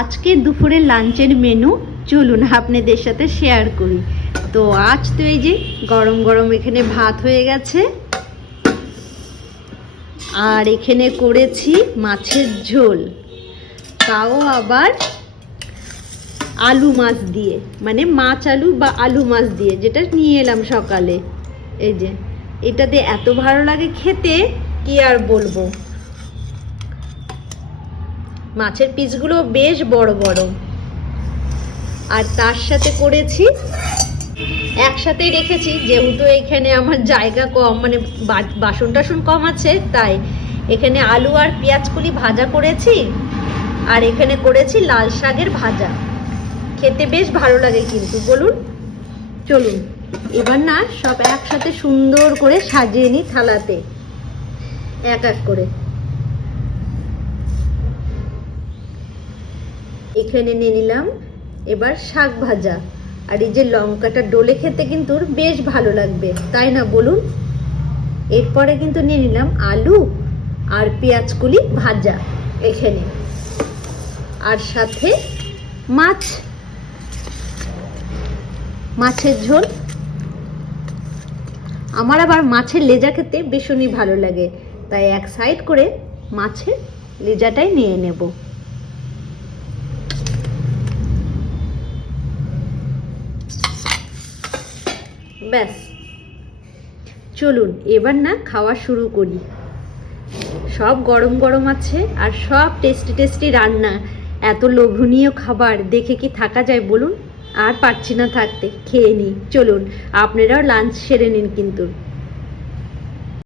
আজকের দুপুরের লাঞ্চের মেনু চলুন আপনাদের সাথে শেয়ার করি। তো আজ তো এই যে গরম গরম এখানে ভাত হয়ে গেছে, আর এখানে করেছি মাছের ঝোল, তাও আবার আলু মাছ দিয়ে, মানে মাছ আলু বা আলু মাছ দিয়ে, যেটা নিয়ে এলাম সকালে। এই যে এটাতে এত ভালো লাগে খেতে, কি আর বলবো। মাছের পিসগুলো বেশ বড় বড়, আর তার সাথে করেছি, একসাথেই রেখেছি যেহেতু এখানে আমার জায়গা কম, মানে বাসন টাসন কম আছে, তাই এখানে আলু আর পেঁয়াজকলি ভাজা করেছি, আর এখানে করেছি লাল শাকের ভাজা। খেতে বেশ ভালো লাগে কিন্তু, বলুন। চলুন এবার না সব একসাথে সুন্দর করে সাজিয়ে নিই থালাতে, এক এক করে। এখানে নিয়ে নিলাম এবার শাক ভাজা, আর এই যে লঙ্কাটা ডলে খেতে কিন্তু বেশ ভালো লাগবে, তাই না বলুন। এরপরে কিন্তু নিয়ে নিলাম আলু আর পেঁয়াজকলি ভাজা এখানে, আর সাথে মাছের ঝোল। আমার আবার মাছের লেজা খেতে ভীষণই ভালো লাগে, তাই এক সাইড করে মাছের লেজাটাই নিয়ে নেব। ব্যাস, চলুন এবার না খাওয়া শুরু করি। সব গরম গরম আছে, আর সব টেস্টি টেস্টি রান্না। এত লোভনীয় খাবার দেখে কি থাকা যায় বলুন। আর পারছি না থাকতে, খেয়ে নিই। চলুন আপনারাও লাঞ্চ সেরে নিন কিন্তু।